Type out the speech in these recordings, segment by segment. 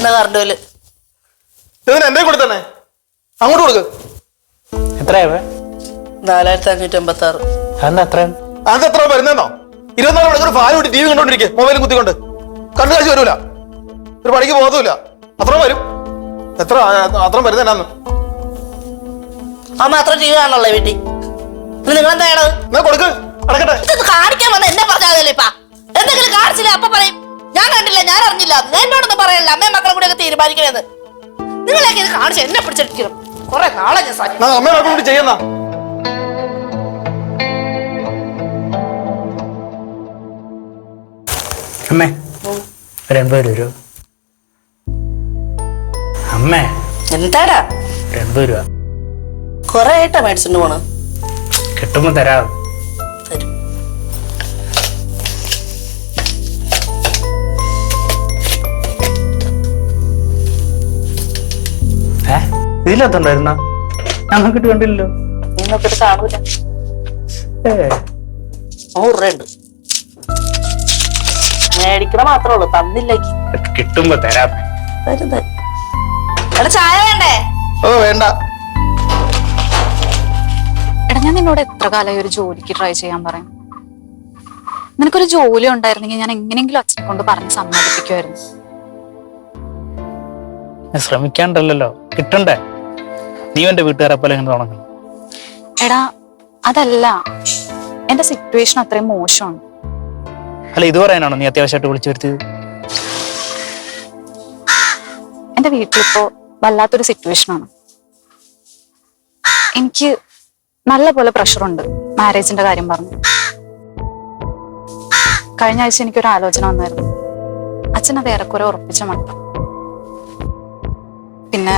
എന്നാ current bill ഇതിന് എന്റെ കൂടെ തന്നെ അങ്ങോട്ട് കൊടുക്ക്. എത്രയാവേ? നാലായിരത്തി അഞ്ഞൂറ്റി അമ്പത്തി ആറ് അതെന്താ അത്രയും? അത് എത്ര വരുന്നോ ഇരുപത്തിനാല് മണിക്കൂർ ഫാൻ ടി വി മൊബൈലും കുത്തിക്കൊണ്ട്. കണ്ണു കാഴ്ച വരൂല. ഒരു പണിക്ക് പോകത്തുമില്ല. അത്ര വരും. എത്ര അത്ര വരുന്നതെന്നാന്ന് ആ മാത്രം ടി വി കാണുള്ളൂ വീട്ടിൽ? നിങ്ങൾ എന്താ ചെയ്യണത്? എന്നാ കൊടുക്ക്. അടക്കട്ടെ. ഇത് കാണിക്കാൻ വന്ന. എന്നെ പറഞ്ഞാൽ ഇപ്പ. എന്തെങ്കിലും കാണിച്ചില്ല അപ്പൊ പറയും. കണ്ടില്ല ഞാൻ അറിഞ്ഞില്ല. ഞാൻ എന്നോടൊന്നും പറയല്ല അമ്മയും മക്കളും കൂടെ ഒക്കെ തീരുമാനിക്കണേന്ന്. നിങ്ങളെയൊക്കെ ഇത് കാണിച്ച് എന്നെ പിടിച്ചെടുക്കണം കുറെ നാളെ ഞാൻ കൂടി ചെയ്യുന്ന അമ്മേ രണ്ടുപേര് അമ്മേ. എന്താടാ? രണ്ടുപേരുവാ കൊറേ ആയിട്ടാ മേടിച്ചിട്ട് പോണ. കിട്ടുമ്പോ തരും കണ്ടില്ലല്ലോ. നിങ്ങൾക്കിത് കാണൂല. ഏ. നൂറ് രൂപ ഉണ്ട്. മേടിക്കണ മാത്രമേ ഉള്ളൂ തന്നില്ലേക്ക് കിട്ടുമ്പോ തരാം. തരും തരും. എടാ ചായ വേണ്ടേ? ഓ വേണ്ട. എടാ ഞാൻ നിന്നോട് എത്ര കാലമായി ഒരു ജോലിക്ക് ട്രൈ ചെയ്യാൻ പറയും? നിനക്കൊരു ജോലി ഉണ്ടായിരുന്നെങ്കിൽ ഞാൻ എങ്ങനെയെങ്കിലും അച്ഛനെ കൊണ്ട് പറഞ്ഞ് സമ്മതിപ്പിക്കുമായിരുന്നു ഞാൻ ശ്രമിക്കാണ്ടല്ലോ കിട്ടണ്ടേ? നീ എന്റെ വീട്ടുകാരെ പോലെ ഇങ്ങനെ തുടങ്ങണം എടാ അതല്ല. എന്റെ സിറ്റുവേഷൻ അത്രയും മോശമാണ്. അല്ല ഇത് പറയാനാണോ നീ അത്യാവശ്യമായിട്ട് വിളിച്ചു വരുത്തിയത്? എന്റെ വീട്ടിലിപ്പോ വല്ലാത്തൊരു സിറ്റുവേഷൻ ആണ്. എനിക്ക് നല്ല പോലെ പ്രഷറുണ്ട് മാരേജിന്റെ കാര്യം പറഞ്ഞു. കഴിഞ്ഞ ആഴ്ച എനിക്കൊരു ആലോചന വന്നായിരുന്നു. അച്ഛൻ അത് ഏറെക്കുറെ ഉറപ്പിച്ച മട്ടം പിന്നെ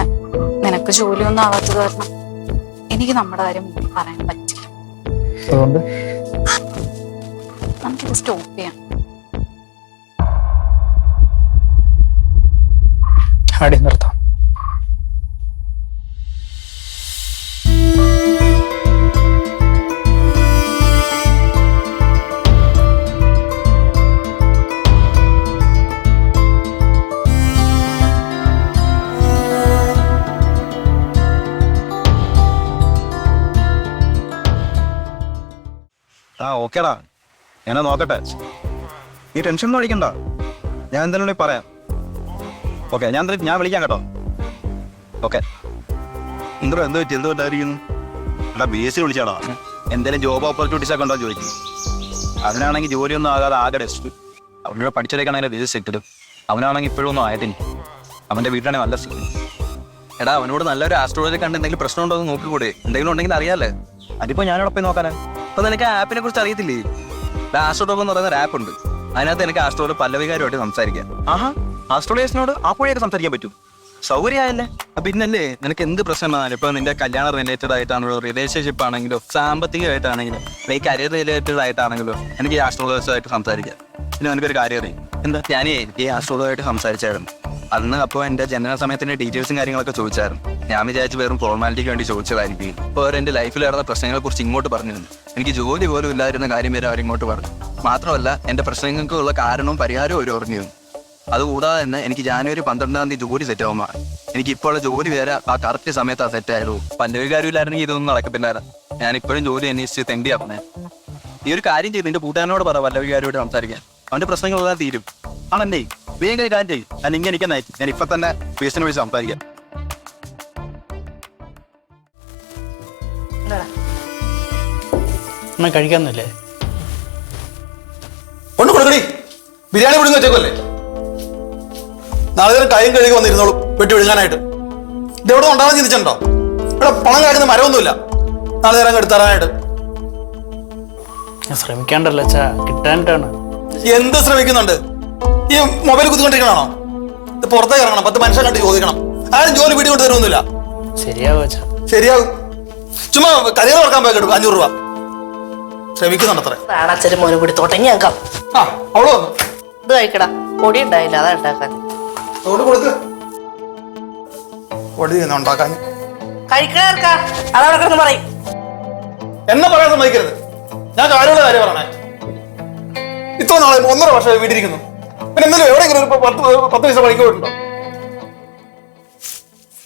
നിനക്ക് ജോലിയൊന്നും ആവാത്തത് കാരണം എനിക്ക് നമ്മുടെ കാര്യം പറയാൻ പറ്റില്ല. അതുകൊണ്ട്? നമുക്കിത് സ്റ്റോപ്പ് ചെയ്യാം. അടി നിർത്താം ഓക്കേടാ. ഞാനാ നോക്കട്ടെ. നീ ടെൻഷൻ ഒന്നും അടിക്കണ്ട. ഞാൻ എന്തായാലും പറയാം. ഓക്കെ ഞാൻ എന്തായാലും ഞാൻ വിളിക്കാം കേട്ടോ. ഓക്കെ. എന്തോ എന്ത് പറ്റി? എന്ത് പറ്റായിരിക്കുന്നു എടാ ബി എസ് സി വിളിച്ചാടാ. എന്തെങ്കിലും ജോബ് ഓപ്പർച്യൂണിറ്റീസ് ഒക്കെ ഉണ്ടോ എന്ന് ചോദിക്കും. അതിനാണെങ്കിൽ ജോലിയൊന്നും ആകാതെ ആകെ ഡെസ്റ്റ് അവനോട് പഠിച്ചതേക്കാണെങ്കിൽ ബി എസ് സെക്ടറും അവനാണെങ്കിൽ ഇപ്പോഴും ഒന്നും ആയതിന്. അവന്റെ വീട്ടിലാണെങ്കിൽ നല്ല സ്ഥിതി എടാ അവനോട് നല്ലൊരു ആസ്ട്രോളജി കണ്ട് എന്തെങ്കിലും പ്രശ്നമുണ്ടോ എന്ന് നോക്കിക്കൂടെ? എന്തെങ്കിലും ഉണ്ടെങ്കിൽ അറിയാലേ അതിപ്പോ ഞാനോടൊപ്പം പോയി നോക്കാനാ. അപ്പൊ നിനക്ക് ആപ്പിനെ കുറിച്ച് അറിയത്തില്ലേ? ആസ്ട്രോഡോക്ക് എന്ന് പറയുന്ന ഒരു ആപ്പ് ഉണ്ട്. അതിനകത്ത് എനിക്ക് ആസ്ട്രോയോട് പല്ലവികാരുമായിട്ട് സംസാരിക്കാം. ആഹാ ആസ്ട്രോളജേഴ്സിനോട് ആ പുഴയൊക്കെ സംസാരിക്കാൻ പറ്റും. സൗകര്യമായല്ലേ? പിന്നല്ലേ നിനക്ക് എന്ത് പ്രശ്നം വന്നാലും ഇപ്പൊ നിന്റെ കല്യാണ റിലേറ്റഡ് ആയിട്ടാണോ റിലേഷൻഷിപ്പ് ആണെങ്കിലോ സാമ്പത്തികമായിട്ടാണെങ്കിലോ ഈ കരിയർ റിലേറ്റഡ് ആയിട്ടാണെങ്കിലോ എനിക്ക് ഈ ആസ്ട്രോളജേഴ്സുമായിട്ട് സംസാരിക്കാം. പിന്നെ എനിക്കൊരു കാര്യം അറിയാം. എന്താ? ഞാനേ ഈ ആസ്ട്രോളജായിട്ട് സംസാരിച്ചായിരുന്നു. അന്ന് അപ്പോൾ എന്റെ ജനന സമയത്തിന്റെ ഡീറ്റെയിൽസും കാര്യങ്ങളൊക്കെ ചോദിച്ചായിരുന്നു. ഞാൻ വിചാരിച്ച് വെറും ഫോർമാലിറ്റിക്ക് വേണ്ടി ചോദിച്ചതായിരിക്കും. ഇപ്പോൾ അവർ എന്റെ ലൈഫിൽ നടന്ന പ്രശ്നങ്ങളെ കുറിച്ച് ഇങ്ങോട്ട് പറഞ്ഞിരുന്നു. എനിക്ക് ജോലി പോലും ഇല്ലാതിരുന്ന കാര്യം വരെ അവരിങ്ങോട്ട് പറഞ്ഞു. മാത്രമല്ല എന്റെ പ്രശ്നങ്ങൾക്കുള്ള കാരണവും പരിഹാരവും അവർ പറഞ്ഞു അതുകൂടാതെ തന്നെ എനിക്ക് ജാനുവരി പന്ത്രണ്ടാം തീയതി ജോലി സെറ്റ് ആവുമ്പോൾ എനിക്ക് ഇപ്പോഴുള്ള ജോലി വരെ ആ കറക്റ്റ് സമയത്ത് ആ സെറ്റ് ആയിരുന്നു പല്ലവികാരില്ലായിരുന്നെങ്കിൽ ഇതൊന്നും നടക്കത്തില്ലായിരുന്നു. ഞാൻ ഇപ്പോഴും ജോലി അന്വേഷിച്ച് തെണ്ടിയാക്കുന്നേ ഈ ഒരു കാര്യം ചെയ്ത് നിന്റെ കൂട്ടുകാരനോട് പറ പല്ലവികാരോട് സംസാരിക്കാൻ. അവന്റെ പ്രശ്നങ്ങളെല്ലാം തീരും. ആണല്ലേ? വേഗം കാര്യം ചെയ്യും. ഞാൻ ഇങ്ങനെ എനിക്ക് നയിച്ചു ഞാൻ ഇപ്പൊ തന്നെ പേഴ്സണൽ വിളിച്ച് സംസാരിക്കാം. കഴിക്കാന്നല്ലേ അമ്മ കഴിക്കാന്നില്ലേ? കൊണ്ട് കൊടുക്കടി. ബിരിയാണി പിടിങ്ങി വെച്ചേക്കല്ലേ നാളെ നേരം കൈയും കഴുകി വന്നിരുന്നോളൂ വെട്ടി വിഴുങ്ങാനായിട്ട്. ഇതെവിടെ ഉണ്ടാകാൻ ചിന്തിച്ചിട്ടുണ്ടോ? ഇവിടെ പണം കിടക്കുന്ന മരമൊന്നുമില്ല. നാളെ നേരം ഞാൻ ശ്രമിക്കാണ്ടല്ലോ കിട്ടാനിട്ടാണ്. എന്ത് ശ്രമിക്കുന്നുണ്ട്? ഈ മൊബൈൽ കുത്തിക്കൊണ്ടിരിക്കണോ ഇത് പുറത്തേക്ക് ഇറങ്ങണം പത്ത് മനുഷ്യൻ കണ്ട് ചോദിക്കണം. ആരും ജോലി വീട്ടിൽ കൊണ്ട് തരുമൊന്നുമില്ല ശരിയാവും ശരിയാവും. ശരിയാകും ചുമ്മാ കരിയർ വർക്കാൻ പോയി കിട്ടും അഞ്ഞൂറ് രൂപ. ശ്രമിക്കുന്നുണ്ട് അച്ഛനും മോനും കൂടി തുടങ്ങി ഞങ്ങൾക്കാം ആ അവൾ വന്നു. ഇത് കഴിക്കടാ. പൊടി ഉണ്ടായില്ല അതാ ഉണ്ടാക്കാൻ. അതുകൊണ്ട് കൊടുക്ക്. പൊടി തന്നെ ഉണ്ടാക്കാൻ. കഴിക്കണേർക്കാ അതവിടെ കിടന്ന് പറയും. എന്നെ പറയാൻ സമ്മതിക്കരുത്. ഞാൻ കാര്യമുള്ള കാര്യം ഇത്ര നാളെ ഒന്നര വർഷമായി വീട്ടിരിക്കുന്നു പിന്നെ എന്തെങ്കിലും എവിടെയെങ്കിലും ഒരു പത്ത് പത്ത് പൈസ പണിക്ക് പോയിട്ടുണ്ടോ?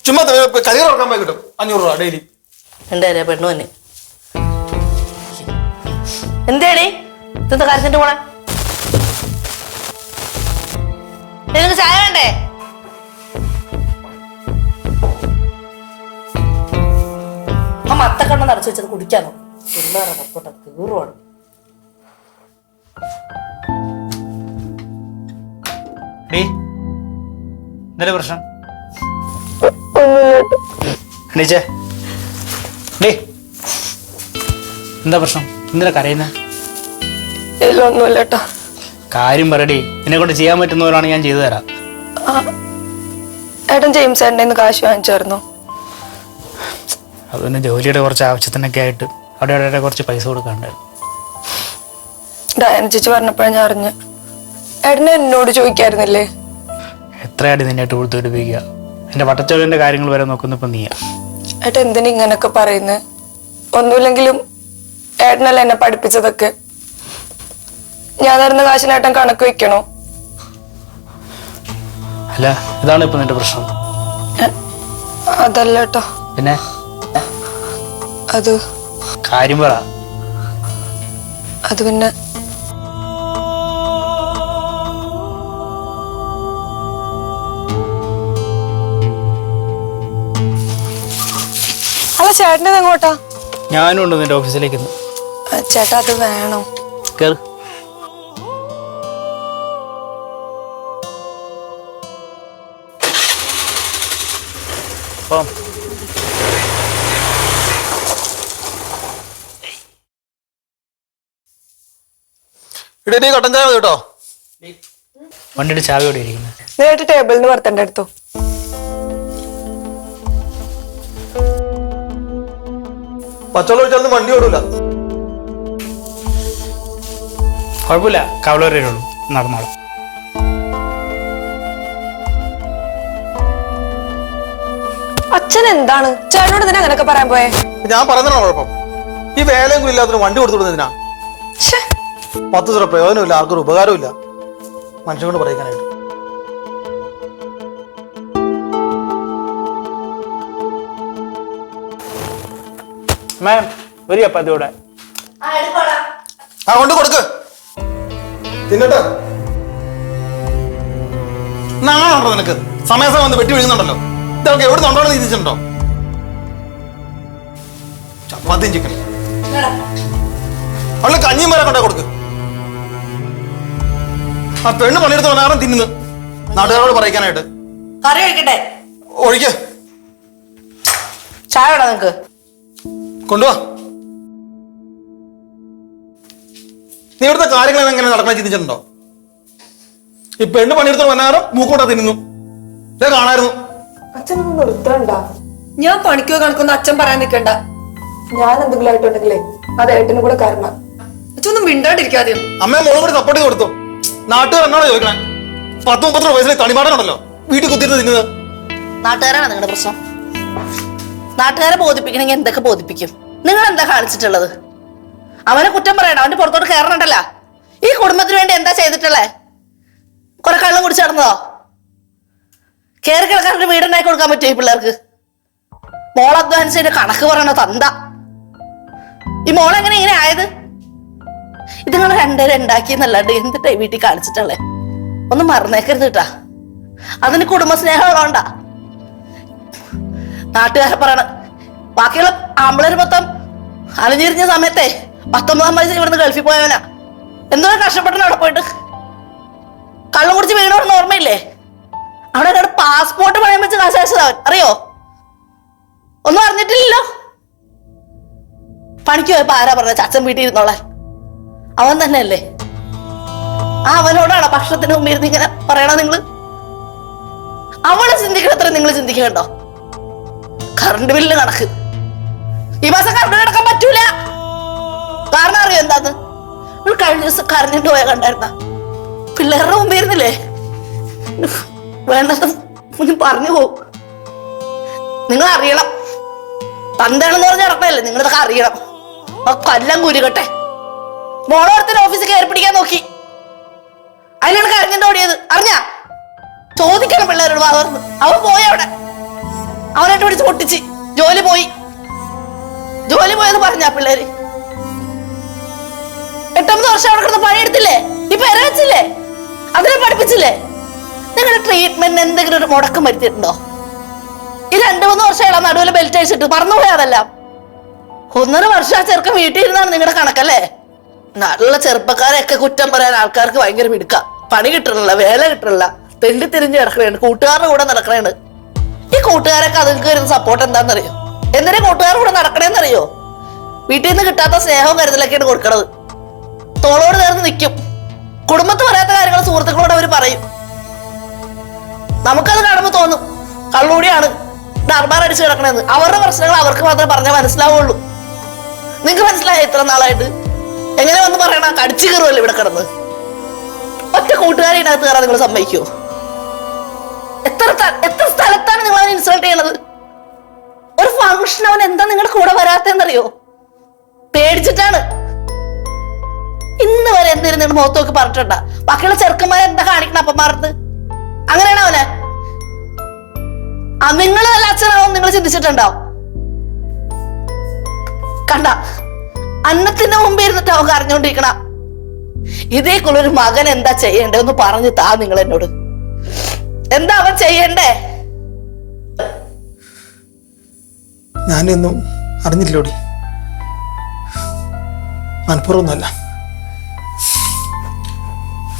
ചുമ്മാ കരിയർ ഉറക്കാൻ പോയി കിട്ടും. അഞ്ഞൂറ് രൂപ ഡെയിലി. എന്താ അറിയാ പെണ്ണു തന്നെ. എന്തേടി? ഇന്നത്തെ കാര്യത്തിന്റെ പോണേ? നിനക്ക് ചായ വേണ്ടേ? ആ മത്തക്കണ്ണം നിറച്ച് വെച്ചത് കുടിക്കാനോ? പിള്ളേരെ പൊക്കോട്ടെ കീറുവാണ് ഡേ എന്താ പ്രശ്നം? എണീച്ചേ. ഡേ എന്താ പ്രശ്നം? എന്തിനാ കരയുന്നേ? ഒന്നുമില്ല കേട്ടോ കാര്യം പറയടി. എന്നെ കൊണ്ട് ചെയ്യാൻ പറ്റുന്നവരാണ് ഞാൻ ചെയ്തു തരാം. ഏട്ടൻ ജെയിംസ് ഏട്ടന്റെ കാശ് വാങ്ങിച്ചായിരുന്നു. അത് പിന്നെ ജോലിയുടെ കുറച്ച് ആവശ്യത്തിനൊക്കെ ആയിട്ട് അവിടെ അവിടെ കുറച്ച് പൈസ കൊടുക്കാണ്ടായിരുന്നു ഡയന ചേച്ചി പറഞ്ഞപ്പോഴാണ് ഞാൻ അറിഞ്ഞ്. ഏട്ടനെ എന്നോട് ചോദിക്കായിരുന്നില്ലേ? എത്രയാടി നിന്നെ കൊടുത്തു പഠിപ്പിക്കുക എന്റെ വട്ടച്ചോളന്റെ കാര്യങ്ങൾ വരെ നോക്കുന്നപ്പോൾ നീയാ. ഏട്ടൻ എന്തിനാ ഇങ്ങനൊക്കെ പറയുന്നത് ഒന്നുമില്ലെങ്കിലും ഏട്ടനല്ല എന്നെ പഠിപ്പിച്ചതൊക്കെ? ഞാൻ തരുന്ന കാശിനേട്ടൻ കണക്ക് വെക്കണോ? അല്ല ഇതാണ് ഇപ്പം നിന്റെ പ്രശ്നം. അതല്ല കേട്ടോ പിന്നെ? അത് കാര്യം പറ. അത് പിന്നെ ചേട്ടനത് എങ്ങോട്ടാ? ഞാനും ഉണ്ട് നിന്റെ ഓഫീസിലേക്ക് ചേട്ടാ അത് വേണോ? കേറ്. അപ്പം. ഇടേ കട്ടൻ ചായ മതി കേട്ടോ. വണ്ടിയുടെ ചാവി ഇവിടെ ഇരിക്കുന്നത് നേരിട്ട് ടേബിളിന് നിന്ന് പച്ചവെള്ളം ഒഴിച്ചാലൊന്നും വണ്ടി ഓടൂല. കുഴപ്പമില്ല. കവളവരേ ഉള്ളൂ നടന്നോളാം. അച്ഛൻ എന്താണ് ചേട്ടനോട് തന്നെ അങ്ങനൊക്കെ പറയാൻ പോയേ? ഞാൻ പറഞ്ഞതാണോ കുഴപ്പം? ഈ വേലയും കൂടി ഇല്ലാത്തതിന് വണ്ടി കൊടുത്തു വിടുന്നതിനാ പത്ത് ദിവസം പ്രയോജനമില്ല ആർക്കൊരു ഉപകാരമില്ല മനുഷ്യനോട് കൊണ്ട് പറയിക്കാനായിട്ട്. മാം ഒരു ചപ്പാത്തി കൂടെ ആ കൊണ്ട് കൊടുക്ക്. തിന്നട്ടെ. നാണുണ്ടോ നിനക്ക്. സമയസമയം വന്ന് വെട്ടി വീഴുന്നുണ്ടല്ലോ ഇതൊക്കെ എവിടെ നിന്നുണ്ടോ ചിന്തിച്ചിട്ടുണ്ടോ? ചപ്പാത്തിയും ചിക്കൻ അവൾ കഞ്ഞിയും വരെ കൊണ്ടേ കൊടുക്ക്. ആ പെണ്ണ് പണിയെടുത്ത് വന്നാറും തിന്നുന്നു. നാട്ടുകാരോട് പറയിക്കാനായിട്ട്. കറി ഒഴിക്കട്ടെ ഒഴിക്ക്. ചായ വേണോ നിങ്ങക്ക് കൊണ്ടുവാ. നീ ഇവിടുത്തെ കാര്യങ്ങൾ എങ്ങനെ നടക്കണം ചിന്തിച്ചിട്ടുണ്ടോ? ഈ പെണ്ണ് പണിയെടുത്ത് വന്നാറും മൂക്കോട്ടാ തിന്നുന്നു. ഞാൻ കാണായിരുന്നു. അച്ഛൻ നിർത്തണ്ട. ഞാൻ പണിക്കോ കണക്കൊന്നും അച്ഛൻ പറയാൻ നിൽക്കണ്ട. ഞാൻ എന്തെങ്കിലും ആയിട്ടുണ്ടെങ്കിലേ അത് ഏട്ടനും കൂടെ കാരണം അച്ഛനൊന്നും മിണ്ടാണ്ടിരിക്കാതെ അമ്മയെ മോളും കൂടി സപ്പോർട്ട് ചെയ്ത് കൊടുത്തു. നാട്ടുകാർ എന്നോട് ചോദിക്കണേ? പത്ത് മുപ്പത്തി വയസ്സിലെ തണിപാടാണല്ലോ വീട്ടിൽ കുത്തിരുന്ന് തിന്നത് നാട്ടുകാരാണ് നിങ്ങളുടെ പ്രശ്നം? നാട്ടുകാരെ ബോധിപ്പിക്കണമെങ്കിൽ എന്തൊക്കെ ബോധിപ്പിക്കും? നിങ്ങൾ എന്താ കാണിച്ചിട്ടുള്ളത്? അവനെ കുറ്റം പറയണം അവന്റെ പുറത്തോട്ട് കയറണണ്ടല്ല ഈ കുടുംബത്തിന് വേണ്ടി എന്താ ചെയ്തിട്ടുള്ളേ? കുറെ കള്ളം കുടിച്ചു നടന്നതോ. കയറി കിടക്കാൻ ഒരു വീടുണ്ടാക്കി കൊടുക്കാൻ പറ്റുമോ ഈ പിള്ളേർക്ക്? മോൾ അധ്വാനിച്ചതിന്റെ കണക്ക് പറയണ തന്ത. ഈ മോളെങ്ങനെ ഇങ്ങനെ ആയത്? ഇത് നിങ്ങൾ രണ്ടുപേരും ഉണ്ടാക്കിയെന്നല്ലാണ്ട് എന്തിട്ടാ വീട്ടിൽ കാണിച്ചിട്ടുള്ളേ? ഒന്ന് മറന്നേക്കരുത് കേട്ടാ. അതിന് കുടുംബസ്നേഹമുള്ളതുകൊണ്ടാ നാട്ടുകാരെ പറയണ ബാക്കിയുള്ള ആമ്പിളർ മൊത്തം അലഞ്ഞിരിഞ്ഞ സമയത്തെ പത്തൊമ്പതാം വയസ്സിൽ ഇവിടുന്ന് ഗൾഫിൽ പോയവനാ. എന്തോ കഷ്ടപ്പെട്ടു അവിടെ പോയിട്ട്. കള്ളം കുടിച്ച് വീണോന്ന് ഓർമ്മയില്ലേ? അവിടെ ഒരാൾ പാസ്പോർട്ട് പണയം വെച്ച് കാശാശത് അറിയോ? ഒന്നും അറിഞ്ഞിട്ടില്ലല്ലോ. പണിക്ക് പോയപ്പോ ആരാ പറഞ്ഞ? ചച്ചൻ വീട്ടിൽ ഇരുന്നോളാൻ. അവൻ തന്നെയല്ലേ? ആ അവനോടാണോ ഭക്ഷണത്തിന് മുമ്പ് ഇരുന്ന് ഇങ്ങനെ പറയണ നിങ്ങൾ? അവൾ ചിന്തിക്കണത്ര നിങ്ങൾ ചിന്തിക്കണ്ടോ കറണ്ട് ബില്ല് കണക്ക്. ഈ മാസം കറണ്ട് കിടക്കാൻ പറ്റൂല. കാരണം അറിയോ എന്താന്ന്? ഒരു കഴിഞ്ഞ ദിവസം കറണ്ടിന്റെ പോയ കണ്ടായിരുന്ന? പിള്ളേരുടെ മുമ്പ് ഇരുന്നില്ലേ വേണ്ടത് പറഞ്ഞു പോവും. നിങ്ങൾ അറിയണം. തന്താണെന്ന് പറഞ്ഞ നടക്കണല്ലേ നിങ്ങൾ ഇതൊക്കെ അറിയണം. ആ കൊല്ലം കുരുകട്ടെ. മോളോടത്തിന് ഓഫീസിൽ കയറി പിടിക്കാൻ നോക്കി. അതിനാണ് കരഞ്ഞിട്ട് ഓടിയത്. അറിഞ്ഞാ? ചോദിക്കണം പിള്ളേരോട് വാ അവൻ പോയ അവിടെ. അവനായിട്ട് പിടിച്ച് പൊട്ടിച്ച്. ജോലി പോയി. ജോലി പോയെന്ന് പറഞ്ഞ പിള്ളേര്. എട്ടാമത് വർഷം അവിടെ കിടന്ന് പണിയെടുത്തില്ലേ? ഇപ്പൊ ഇറച്ചില്ലേ അതിനെ പഠിപ്പിച്ചില്ലേ? നിങ്ങളുടെ ട്രീറ്റ്മെന്റിന് എന്തെങ്കിലും ഒരു മുടക്കം വരുത്തിയിട്ടുണ്ടോ? ഈ രണ്ടു മൂന്ന് വർഷം നടുവിൽ ബെൽറ്റ് അഴിച്ചിട്ട് മറന്നുപോയതെല്ലാം ഒന്നര വർഷം ആ ചെറുക്കൻ വീട്ടിൽ ഇരുന്നാണ് നിങ്ങളുടെ കണക്കല്ലേ? നല്ല ചെറുപ്പക്കാരെയൊക്കെ കുറ്റം പറയാൻ ആൾക്കാർക്ക് ഭയങ്കര മിടുക്ക. പണി കിട്ടണില്ല വേല കിട്ടണില്ല. തെണ്ടി തിരിഞ്ഞ് കിടക്കണേണ് കൂട്ടുകാരുടെ കൂടെ നടക്കണേണ് ഈ കൂട്ടുകാരൊക്കെ അതുങ്ങൾക്ക് വരുന്ന സപ്പോർട്ട് എന്താണെന്നറിയോ എന്തിനാ കൂട്ടുകാർ കൂടെ നടക്കണേന്നറിയോ? വീട്ടിൽ നിന്ന് കിട്ടാത്ത സ്നേഹവും കരുതലൊക്കെയാണ് കൊടുക്കണത്. തോളോട് ചേർന്ന് നിൽക്കും കുടുംബത്ത് പറയാത്ത കാര്യങ്ങൾ സുഹൃത്തുക്കളോട് അവർ പറയും. നമുക്കത് കാണുമ്പോൾ തോന്നും കള്ളൂടിയാണ് ഡർബാർ അടിച്ചു കിടക്കണേന്ന്. അവരുടെ പ്രശ്നങ്ങൾ അവർക്ക് മാത്രമേ പറഞ്ഞാൽ മനസ്സിലാവുള്ളൂ. നിങ്ങൾക്ക് മനസ്സിലായ ഇത്ര നാളായിട്ട്? എങ്ങനെ വന്ന് പറയണ? കടിച്ചു കയറുമല്ലോ ഇവിടെ കിടന്ന്? ഒറ്റ കൂട്ടുകാരെ ഇതിനകത്ത് കയറാൻ നിങ്ങൾ സമ്മതിക്കുമോ എത്ര എത്ര സ്ഥലത്താണ് നിങ്ങൾ അവനെ ഇൻസൾട്ട് ചെയ്യണത്? ഒരു ഫംഗ്ഷൻ അവൻ എന്താ നിങ്ങളുടെ കൂടെ വരാത്തെന്നറിയോ പേടിച്ചിട്ടാണ്. ഇന്ന് വരെ എന്തിനും നിങ്ങൾ മുഖത്ത് നോക്കി പറഞ്ഞിട്ടുണ്ട. ബാക്കിയുള്ള ചെറുക്കന്മാരെ എന്താ കാണിക്കണം അപ്പന്മാർക്ക് അങ്ങനെയാണോ അവനെ? നിങ്ങൾ നല്ല അച്ഛനാണോ നിങ്ങൾ ചിന്തിച്ചിട്ടുണ്ടോ? കണ്ട അന്നത്തിന്റെ മുമ്പ് ഇരുന്നിട്ട് അവൻ കരഞ്ഞോണ്ടിരിക്കണ ഇതേക്കുള്ള ഒരു മകൻ എന്താ ചെയ്യേണ്ടതെന്ന് ഒന്ന് പറഞ്ഞു താ നിങ്ങൾ എന്നോട് എന്താ അവൻ ചെയ്യണ്ടേ? ഞാനൊന്നും അറിഞ്ഞില്ലോടി. മനഃപൂർവമൊന്നുമല്ല.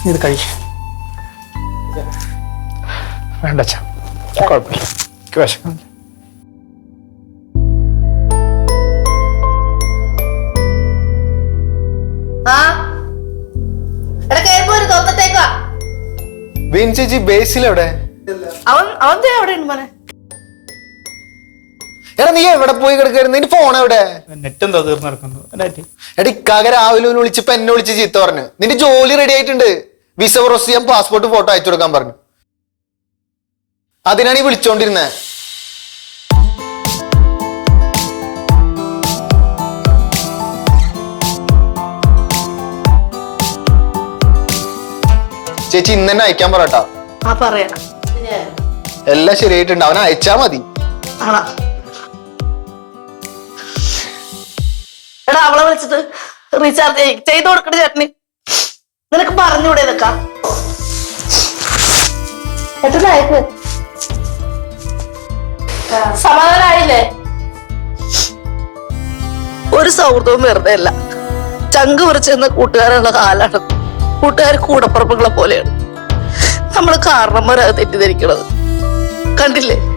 നീ ഇത് കഴിക്കും. വേണ്ട അച്ഛാ. കുഴപ്പമില്ല. വീൻ ചേച്ചി ബേസിൽ എവിടെ അവൻ അവൻ ദേ അവിടെ ഉണ്ട് മോനെ. എടാ നീ എവിടെ പോയി കിടക്കായിരുന്നു നിന്റെ ഫോൺ എവിടെ? നെറ്റ് എന്താ തീർന്നു നടക്കുന്നു എന്നാറ്റി എടാ ഇക്കാക രാവിലെ വിളിച്ചപ്പോ എന്നെ വിളിച്ച് ചീത്ത പറഞ്ഞു. നിന്റെ ജോലി റെഡി ആയിട്ടുണ്ട്. വിസ പ്രോസസ് ചെയ്യാൻ പാസ്പോർട്ട് ഫോട്ടോ അയച്ചു കൊടുക്കാൻ പറഞ്ഞു. അതിനാണ് ഈ വിളിച്ചോണ്ടിരുന്നേ. ചേച്ചി ഇന്ന് തന്നെ അയക്കാൻ പറട്ടാ ആ പറയണം എല്ലാം ശരിയായിട്ടുണ്ട്. അവനെ അയച്ചാ മതി. ആണോ? എടാ അവളെ വിളിച്ചിട്ട് റീചാർജ് ചെയ്ത് കൊടുക്കണ ചേട്ടന്. നിനക്ക് പറഞ്ഞൂടെ നിക്കാ എത്രയായത് സമാധാനായില്ലേ? ഒരു സൗഹൃദവും വെറുതെ അല്ല. ചങ്ക് പറിച്ചെന്ന കൂട്ടുകാരുള്ള കാലാണ് കൂട്ടുകാർ കൂടപ്പുറപ്പുകളെ പോലെയാണ്. നമ്മൾ കാരണന്മാരത് തെറ്റിദ്ധരിക്കണത്. കണ്ടില്ലേ?